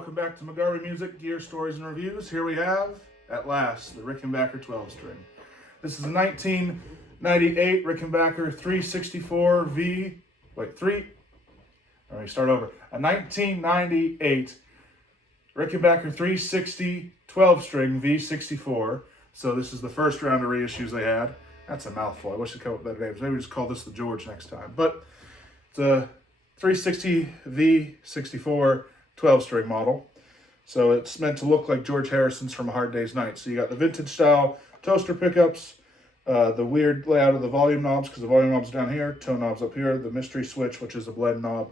welcome back to McGarvey Music, Gear, Stories, and Reviews. Here we have, at last, the Rickenbacker 12-string. This is a 1998 Rickenbacker 364V, let me start over. A 1998 Rickenbacker 360 12-string V64. So this is the first round of reissues they had. That's a mouthful. I wish they'd come up with better names. Maybe just call this the George next time. But it's a 360 V64 12-string model. So it's meant to look like George Harrison's from A Hard Day's Night. So you got the vintage style toaster pickups, the weird layout of the volume knobs, because the volume knob's down here, tone knobs up here, the mystery switch, which is a blend knob,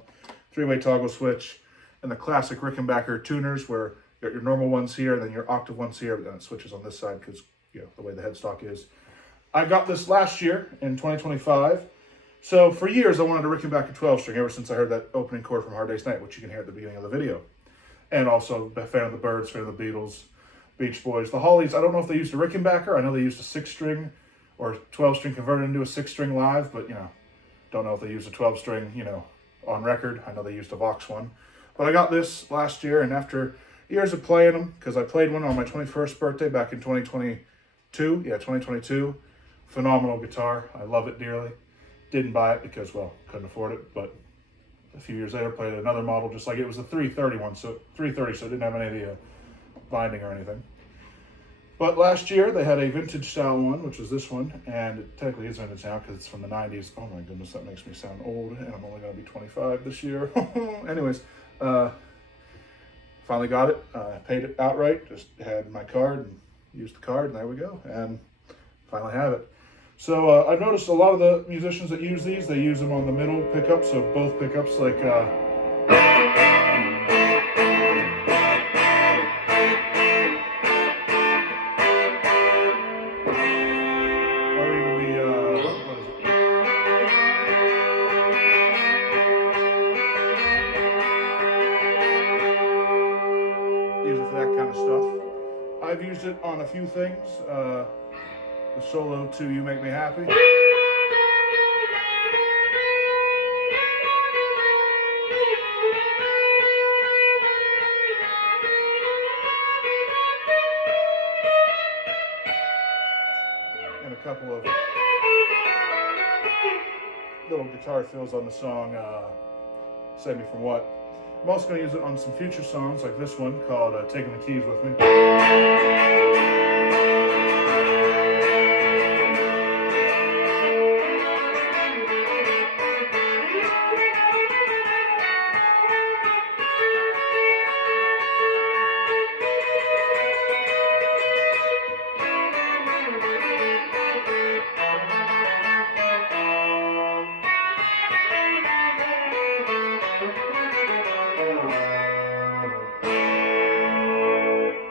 three-way toggle switch, and the classic Rickenbacker tuners where you got your normal ones here, and then your octave ones here, but then it switches on this side because, you know, the way the headstock is. I got this last year in 2025. So for years, I wanted a Rickenbacker 12-string ever since I heard that opening chord from Hard Day's Night, which you can hear at the beginning of the video. And also a fan of the Byrds, fan of the Beatles, Beach Boys. The Hollies, I don't know if they used a Rickenbacker. I know they used a 6-string or 12-string converted into a 6-string live, but, you know, don't know if they used a 12-string, you know, on record. I know they used a Vox one. But I got this last year, and after years of playing them, because I played one on my 21st birthday back in 2022. Yeah, 2022. Phenomenal guitar. I love it dearly. Didn't buy it because, well, couldn't afford it, but a few years later played another model just like it. It was a 330 one, so it didn't have any of the binding or anything. But last year they had a vintage style one, which was this one, and it technically is vintage now because it's from the 90s. Oh my goodness, that makes me sound old, and I'm only going to be 25 this year. Anyways, finally got it. Paid it outright, just had my card and used the card, and there we go, and finally have it. So I've noticed a lot of the musicians that use these, they use them on the middle pickup, so both pickups, like or even the, what is it? Use it for that kind of stuff. I've used it on a few things. The solo to You Make Me Happy. And a couple of little guitar fills on the song Save Me From What. I'm also going to use it on some future songs like this one called Taking the Keys With Me.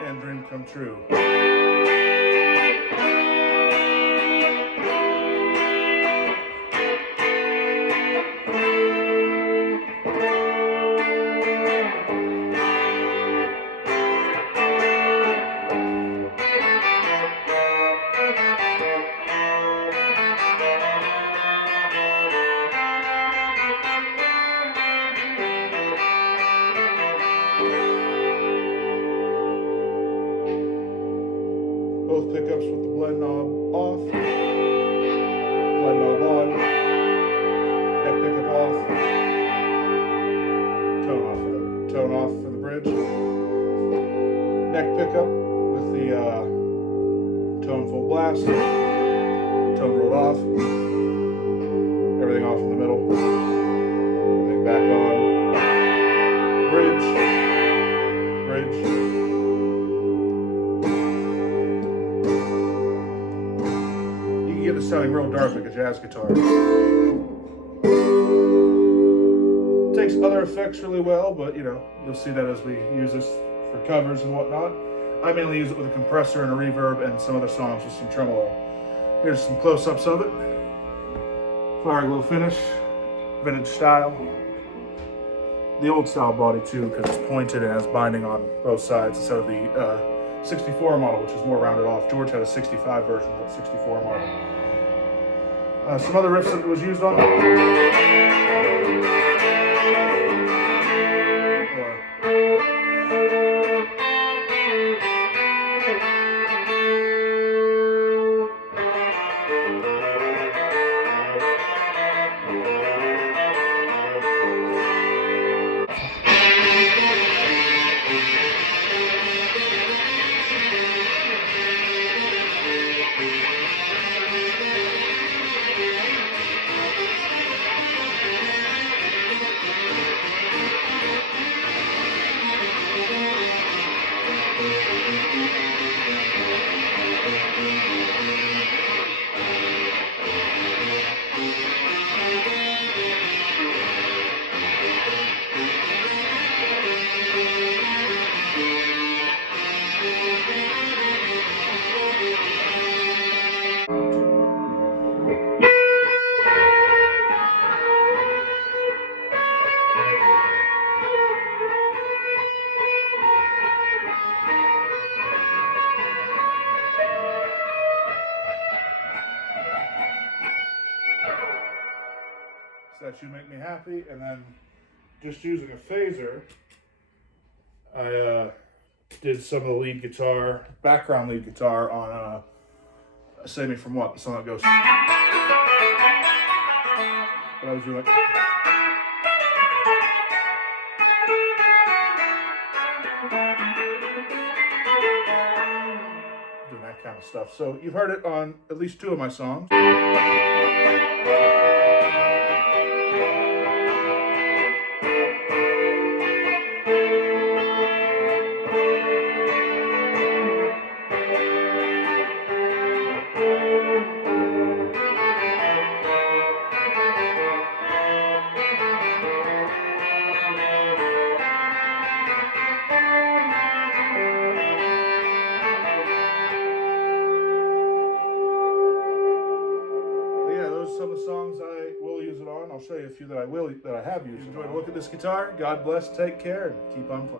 And Dream Come True. Both pickups with the blend knob off, blend knob on, neck pickup off, tone off for the bridge, neck pickup with the tone full blast, tone rolled off, everything off in the middle, everything back on, bridge. Get it sounding real dark like a jazz guitar. Takes other effects really well, but you know, you'll see that as we use this for covers and whatnot. I mainly use it with a compressor and a reverb and some other songs with some tremolo. Here's some close-ups of it. Fire glow finish, vintage style. The old style body too, because it's pointed and has binding on both sides instead of the 64 model, which is more rounded off. George had a 65 version of the 64 model. Some other riffs that it was used on. Or That You Make Me Happy, and then just using a phaser, I did some of the lead guitar, background lead guitar on Save Me From What, the song that goes. But I was doing like. Doing that kind of stuff. So you've heard it on at least 2 of my songs. Some of the songs I will use it on. I'll show you a few that I have used. Enjoy a look at this guitar. God bless, take care, and keep on playing.